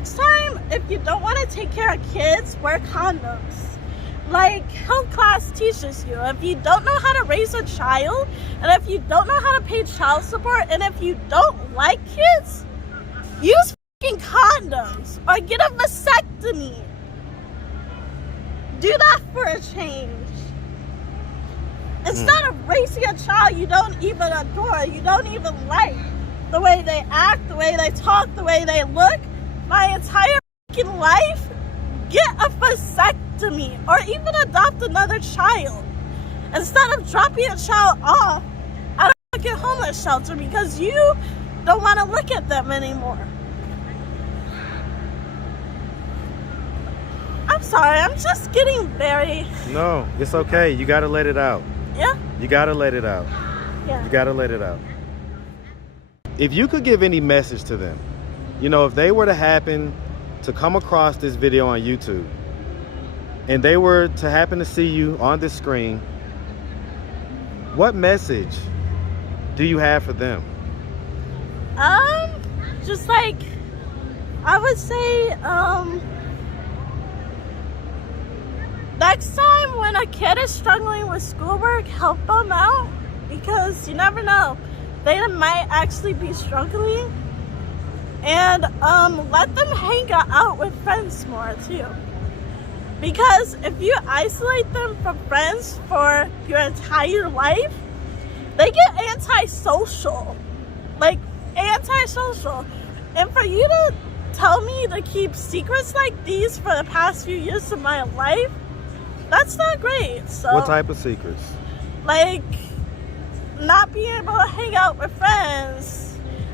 next time, if you don't want to take care of kids, wear condoms. Like health class teaches you. If you don't know how to raise a child, and if you don't know how to pay child support, and if you don't like kids, use fucking condoms or get a vasectomy. Do that for a change. Instead of raising a child you don't even adore, you don't even like, the way they act, the way they talk, the way they look, my entire fucking life, get a vasectomy or even adopt another child. Instead of dropping a child off at a fucking homeless shelter because you don't want to look at them anymore. I'm sorry, I'm just getting very... No, it's okay. You gotta let it out. Yeah? You gotta let it out. Yeah. You gotta let it out. If you could give any message to them, you know, if they were to happen to come across this video on YouTube and they were to happen to see you on this screen, what message do you have for them? Just like, I would say, next time when a kid is struggling with schoolwork, help them out, because you never know, they might actually be struggling. And let them hang out with friends more too, because if you isolate them from friends for your entire life, they get antisocial, like antisocial. And for you to tell me to keep secrets like these for the past few years of my life, that's not great. So What type of secrets? Like not being able to hang out with friends,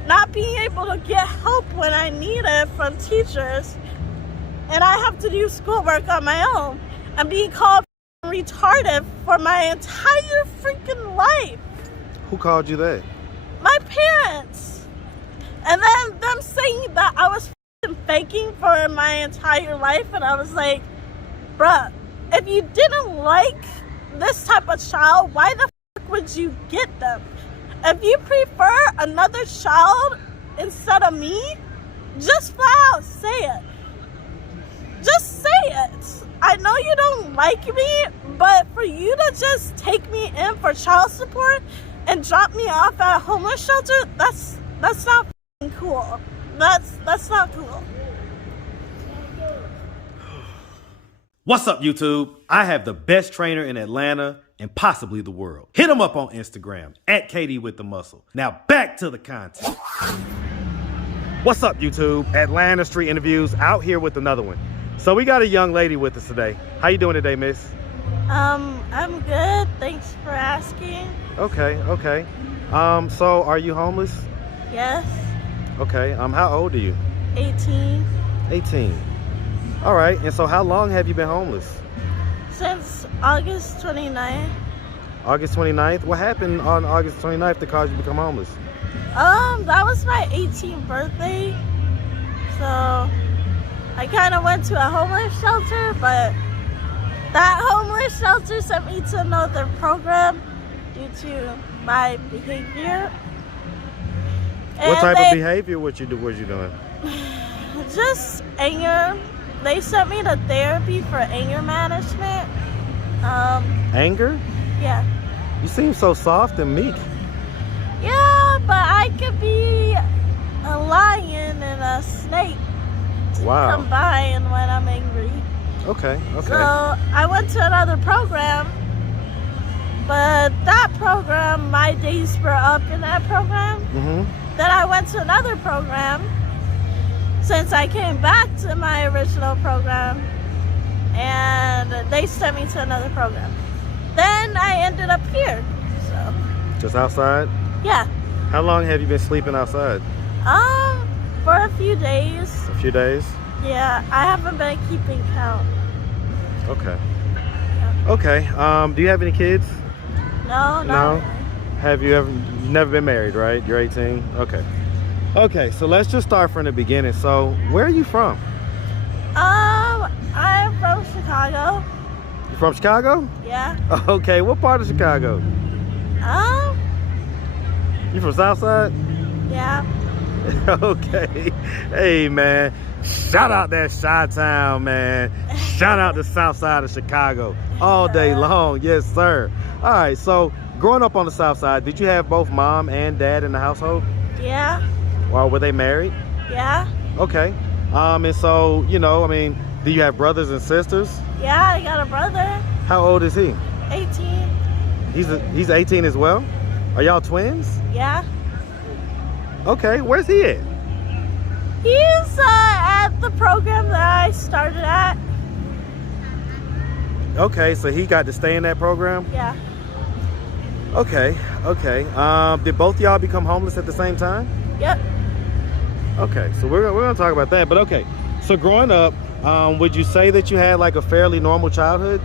not being able to get help when I need it from teachers, and I have to do schoolwork on my own, and being called retarded for my entire freaking life. Who called you that? My parents. And then them saying that I was faking for my entire life, and I was like, bruh, if you didn't like this type of child, why the fuck would you get them? If you prefer another child instead of me, just flat out say it. Just say it. I know you don't like me, but for you to just take me in for child support and drop me off at a homeless shelter, that's not cool. That's not cool. What's up, YouTube? I have the best trainer in Atlanta and possibly the world. Hit him up on Instagram at Katie with the Muscle. Now back to the content. What's up, YouTube? Atlanta Street Interviews out here with another one. So we got a young lady with us today. How you doing today, miss? I'm good. Thanks for asking. Okay. So are you homeless? Yes. Okay. How old are you? 18. 18. All right. And so how long have you been homeless? Since August 29th. August 29th? What happened on August 29th to cause you to become homeless? That was my 18th birthday. So I kind of went to a homeless shelter, but that homeless shelter sent me to another program due to my behavior. What type of behavior was you doing? Just anger. They sent me to therapy for anger management. Anger? Yeah. You seem so soft and meek. Yeah, but I could be a lion and a snake combined when I'm angry. Okay. So I went to another program, but that program, my days were up in that program. Then I went to another program since I came back to my original program, and they sent me to another program. Then I ended up here. So just outside? Yeah. How long have you been sleeping outside? For a few days. A few days? Yeah, I haven't been keeping count. Okay. Yeah. Okay. Do you have any kids? No. Have you never been married, right? You're 18? Okay. Okay, so let's just start from the beginning. So, where are you from? I'm from Chicago. You from Chicago? Yeah. Okay, what part of Chicago? You from Southside? Yeah. Okay. Hey, man. Shout out that Chi-Town, man. Shout out the south side of Chicago all day long. Yes, sir. All right, so growing up on the south side, did you have both mom and dad in the household? Yeah. Or were they married? Yeah. Okay. And so, you know, I mean, do you have brothers and sisters? Yeah, I got a brother. How old is he? 18. He's 18 as well? Are y'all twins? Yeah. Okay, where's he at? He's at the program that I started at. Okay, so he got to stay in that program? Yeah. Okay. Did both y'all become homeless at the same time? Yep. Okay, so we're gonna talk about that. But okay, so growing up, would you say that you had like a fairly normal childhood?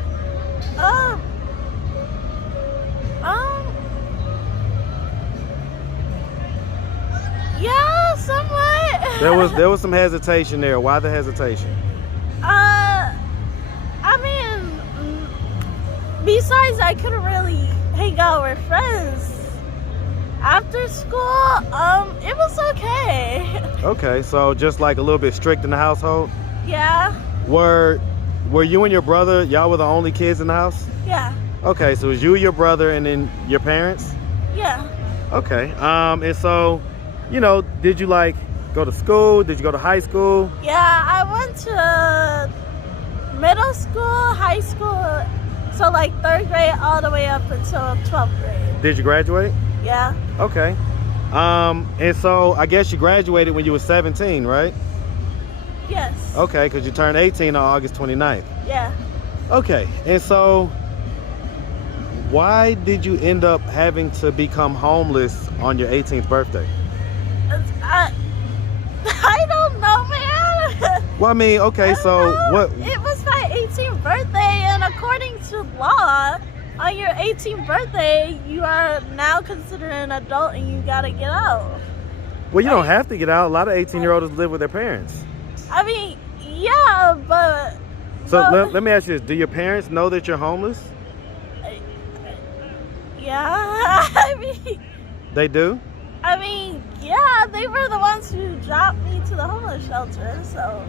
Yeah, somewhat. There was some hesitation there. Why the hesitation? I mean, besides I couldn't really hang out with friends after school. It was okay. Okay, so just like a little bit strict in the household. Yeah. Were you and your brother, y'all were the only kids in the house? Yeah. Okay, so it was you, your brother, and then your parents? Yeah. Okay. And so, you know, did you like go to school? Did you go to high school? Yeah, I went to middle school, high school, so like 3rd grade all the way up until 12th grade. Did you graduate? Yeah. Okay. And so I guess you graduated when you were 17, right? Yes. Okay, because you turned 18 on August 29th. Yeah. Okay, and so why did you end up having to become homeless on your 18th birthday? I don't know, man. Well, I mean, okay, so what? It was my 18th birthday, and according to law, on your 18th birthday, you are now considered an adult and you gotta get out. Well, you don't have to get out. A lot of 18-year-olds live with their parents. I mean, yeah, but... So let me ask you this. Do your parents know that you're homeless? Yeah, I mean... They do? I mean, yeah, they were the ones who dropped me to the homeless shelter, so...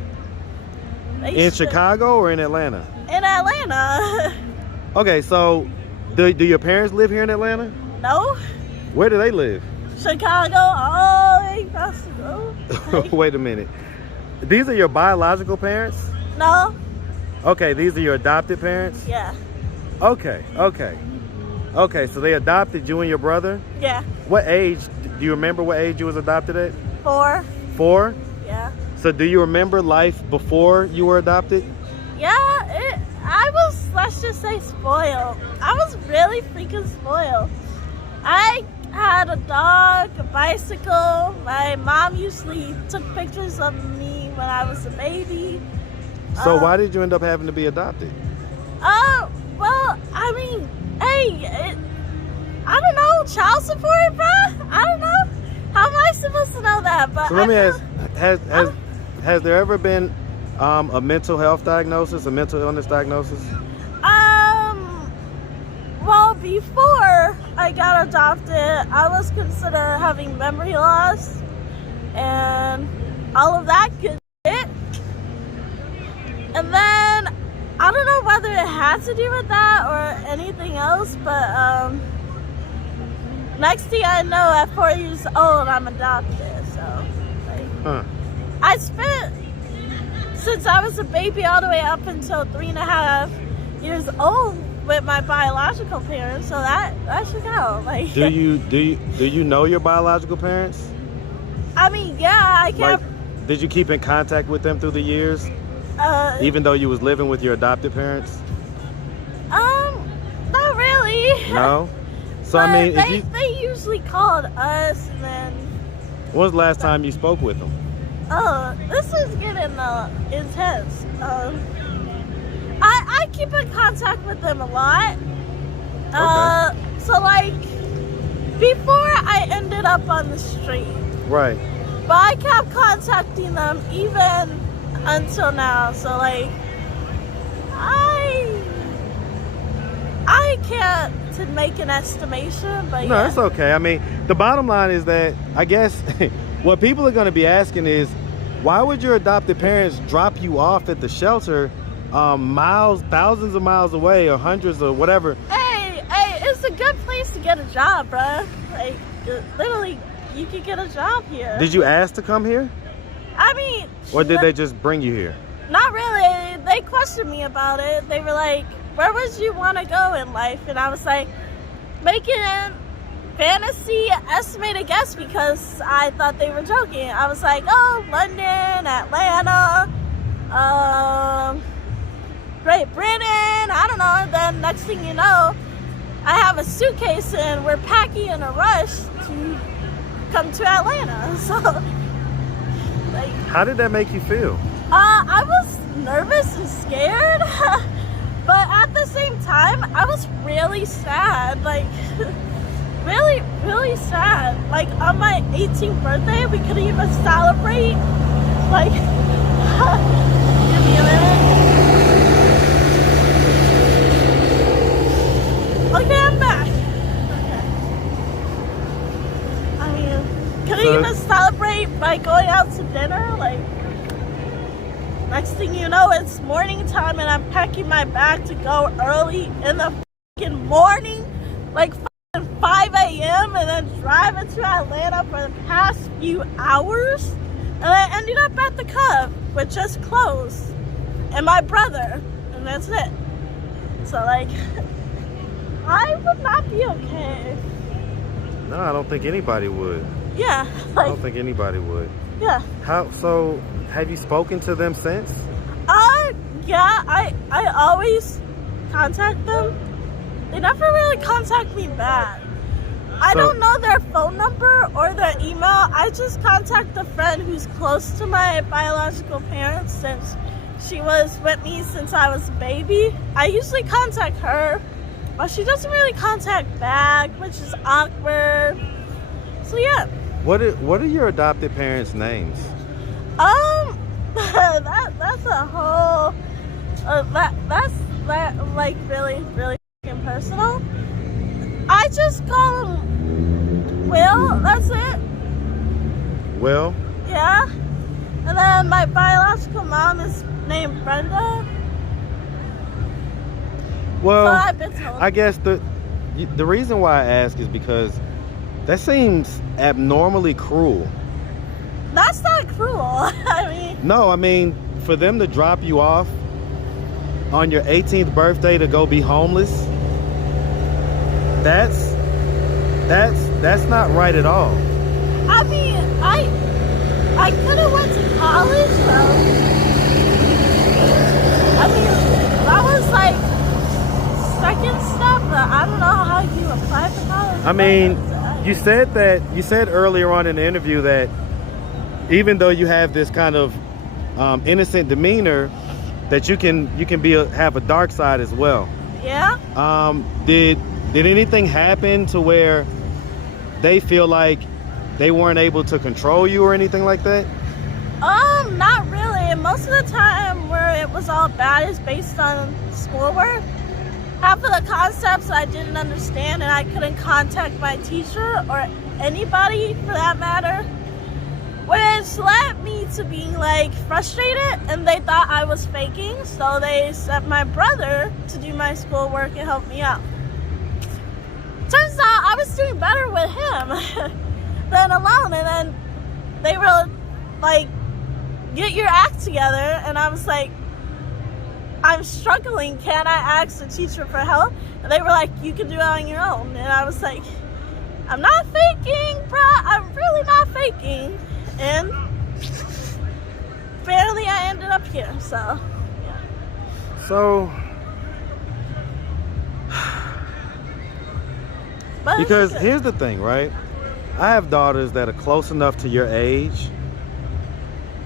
In Chicago or in Atlanta? In Atlanta. Okay, so do your parents live here in Atlanta? No. Where do they live? Chicago, all the way across the road. Wait a minute. These are your biological parents? No. Okay, these are your adopted parents? Yeah. Okay, so they adopted you and your brother? Yeah. What age, do you remember what age you was adopted at? 4. 4? Yeah. So do you remember life before you were adopted? Yeah, I was, let's just say, spoiled. I was really freaking spoiled. I had a dog, a bicycle. My mom usually took pictures of me when I was a baby. So why did you end up having to be adopted? Well, I mean, hey, I don't know, child support, bro? I don't know. How am I supposed to know that? But so let me ask, has there ever been a mental health diagnosis, a mental illness diagnosis? Well, before I got adopted, I was considered having memory loss and all of that good shit. And then, I don't know whether it had to do with that or anything else, but next thing I know, at 4 years old, I'm adopted, so, like, I spent, since I was a baby all the way up until 3.5 years old with my biological parents, so that should count. Like, do you know your biological parents? I mean, yeah, I can't. Like, did you keep in contact with them through the years? Even though you was living with your adopted parents? Not really. No? So but I mean, they usually called us, and then... When was the last time you spoke with them? Oh, this is getting intense. I keep in contact with them a lot. Okay. So like, before I ended up on the street. Right. But I kept contacting them even until now. So like, I can't to make an estimation, but no, yeah. it's okay. I mean, the bottom line is that I guess what people are going to be asking is, Why would your adopted parents drop you off at the shelter miles, thousands of miles away, or hundreds or whatever? Hey, it's a good place to get a job, bruh. Like, literally, you could get a job here. Did you ask to come here? I mean... Or did they just bring you here? Not really. They questioned me about it. They were like, where would you want to go in life? And I was like, making fantasy estimated guess, because I thought they were joking. I was like, oh, London, Atlanta, Great Britain, I don't know. And then next thing you know, I have a suitcase and we're packing in a rush to come to Atlanta. So, like, how did that make you feel? I was nervous and scared, but at the same time, I was really sad. Like, really, really sad. Like, on my 18th birthday, we couldn't even celebrate. Like, give me a minute. Okay, I'm back. Okay. I mean, couldn't even celebrate by going out to dinner. Like, next thing you know, it's morning time and I'm packing my bag to go early in the fucking morning. Like, 5 a.m. and then driving to Atlanta for the past few hours, and I ended up at the Cub, which just closed, and my brother, and that's it. So, like, I would not be okay. No, I don't think anybody would. Yeah, like, I don't think anybody would. Yeah. So have you spoken to them since? Yeah, I always contact them. They never really contact me back. I don't know their phone number or their email. I just contact a friend who's close to my biological parents, since she was with me since I was a baby. I usually contact her, but she doesn't really contact back, which is awkward. So yeah. What are your adopted parents' names? That's a whole that's like really personal. I just call him Will, that's it. Will? Yeah. And then my biological mom is named Brenda. Well, so I've been told. I guess the reason why I ask is because that seems abnormally cruel. That's not cruel. I mean... No, I mean, for them to drop you off on your 18th birthday to go be homeless, that's not right at all. I mean, I could have went to college, though. I mean, that was like second step, but I don't know how you apply for college. I mean, you said earlier on in the interview that even though you have this kind of innocent demeanor, that you can have a dark side as well. Yeah. Did anything happen to where they feel like they weren't able to control you or anything like that? Not really. Most of the time where it was all bad is based on schoolwork. Half of the concepts I didn't understand and I couldn't contact my teacher or anybody for that matter, which led me to being like frustrated, and they thought I was faking, so they sent my brother to do my schoolwork and help me out. Turns out I was doing better with him than alone, and then they were like, get your act together, and I was like, I'm struggling, can I ask the teacher for help? And they were like, you can do it on your own. And I was like, I'm not faking, bruh, I'm really not faking. And barely I ended up here, so yeah. So because here's the thing, right? I have daughters that are close enough to your age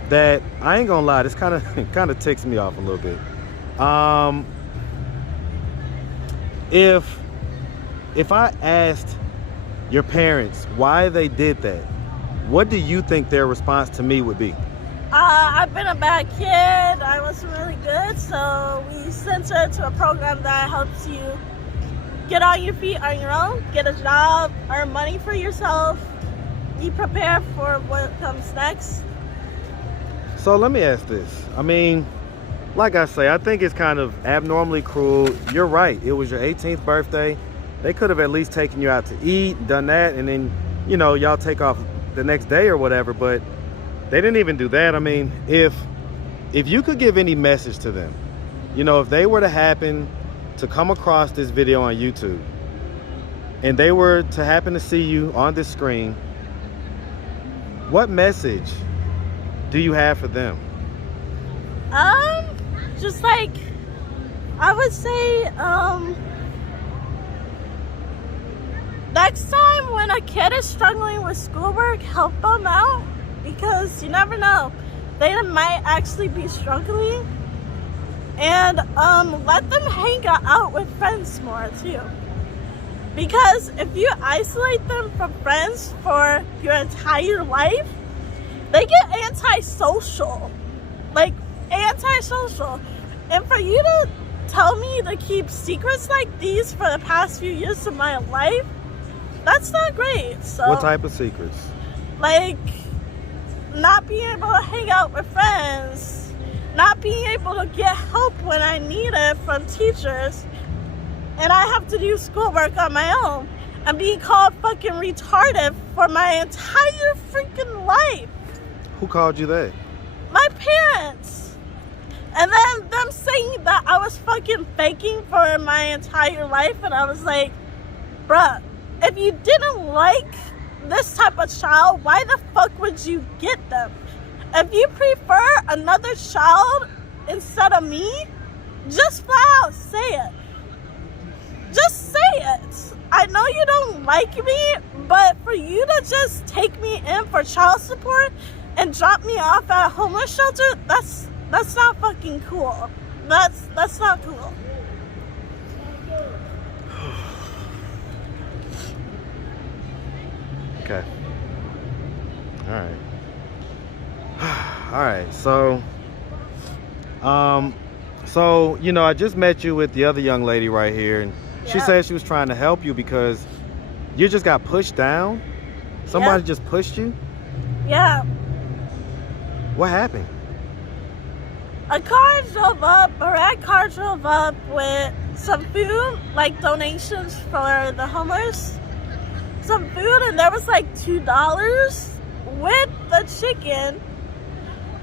that I ain't gonna lie, this kind of ticks me off a little bit. If I asked your parents why they did that, what do you think their response to me would be? I've been a bad kid. I wasn't really good, so we sent her to a program that helps you get on your feet on your own, get a job, earn money for yourself, be prepared for what comes next. So let me ask this. I mean, like I say, I think it's kind of abnormally cruel. You're right. It was your 18th birthday. They could have at least taken you out to eat, done that, and then, you know, y'all take off the next day or whatever. But they didn't even do that. I mean, if you could give any message to them, you know, if they were to happen to come across this video on YouTube and they were to happen to see you on this screen, what message do you have for them? Just like, I would say, next time when a kid is struggling with schoolwork, help them out, because you never know, they might actually be struggling. And let them hang out with friends more too, because if you isolate them from friends for your entire life, they get antisocial, like antisocial. And for you to tell me to keep secrets like these for the past few years of my life, that's not great. So What type of secrets? Like not being able to hang out with friends, not being able to get help when I need it from teachers, and I have to do schoolwork on my own, and being called fucking retarded for my entire freaking life. Who called you that? My parents. And then them saying that I was fucking faking for my entire life, and I was like, bruh, if you didn't like this type of child, why the fuck would you get them? If you prefer another child instead of me, just flat out say it. Just say it. I know you don't like me, but for you to just take me in for child support and drop me off at a homeless shelter, that's not fucking cool. That's not cool. Okay. All right. All right. So you know, I just met you with the other young lady right here, and she said she was trying to help you because you just got pushed down. Somebody just pushed you. Yeah. What happened? A red car drove up with some food, like donations for the homeless. Some food, and there was like $2 with the chicken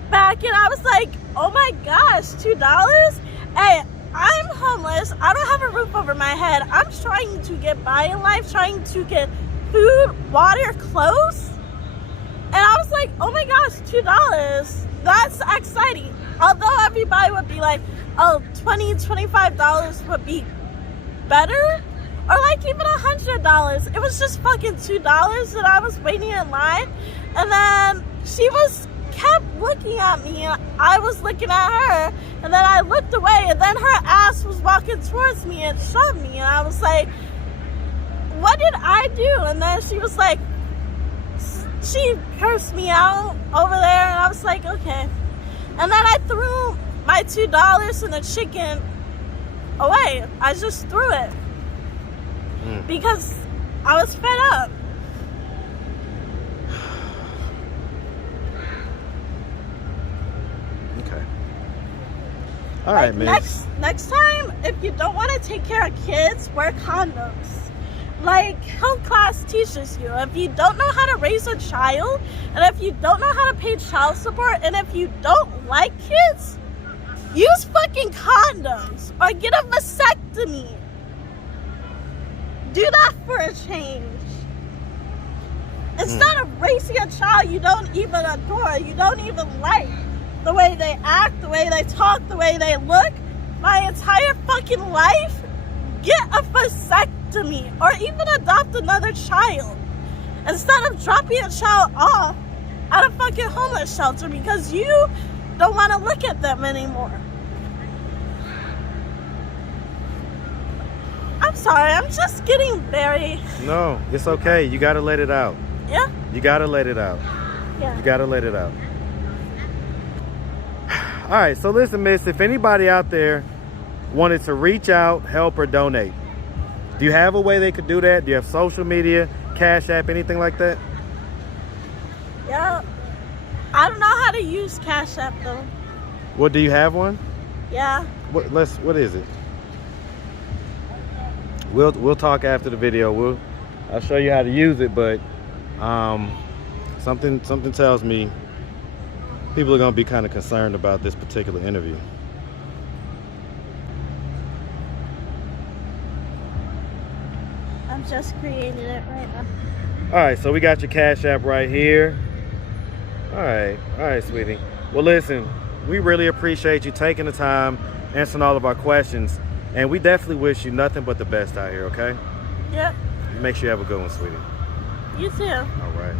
back, and I was like, oh my gosh, $2? Hey, I'm homeless. I don't have a roof over my head. I'm trying to get by in life, trying to get food, water, clothes. And I was like, oh my gosh, $2. That's exciting. Although everybody would be like, oh, $20, $25 would be better. Or like even $100. It was just fucking $2 that I was waiting in line. And then she kept looking at me, and I was looking at her, and then I looked away, and then her ass was walking towards me and shoved me, and I was like, what did I do? And then she was like, she cursed me out over there, and I was like, okay. And then I threw my $2 and the chicken away. I just threw it because I was fed up. Okay. All right, miss. Next time, if you don't want to take care of kids, wear condoms. Like health class teaches you. If you don't know how to raise a child, and if you don't know how to pay child support, and if you don't like kids, use fucking condoms or get a vasectomy. Do that for a change. Instead of raising a child you don't even adore, you don't even like, the way they act, the way they talk, the way they look, my entire fucking life, get a vasectomy or even adopt another child instead of dropping a child off at a fucking homeless shelter because you don't want to look at them anymore. I'm sorry, I'm just getting very... No, it's okay. You gotta let it out. Yeah? You gotta let it out. Yeah. You gotta let it out. All right, so listen, miss, if anybody out there wanted to reach out, help, or donate, do you have a way they could do that? Do you have social media, Cash App, anything like that? Yeah. I I don't know how to use Cash App though. What, do you have one? Yeah. What is it? We'll talk after the video. I'll show you how to use it, but something tells me people are gonna be kind of concerned about this particular interview. I'm just creating it right now. All right, so we got your Cash App right here. All right, sweetie. Well, listen, we really appreciate you taking the time, answering all of our questions, and we definitely wish you nothing but the best out here, okay? Yep. Make sure you have a good one, sweetie. You too. All right.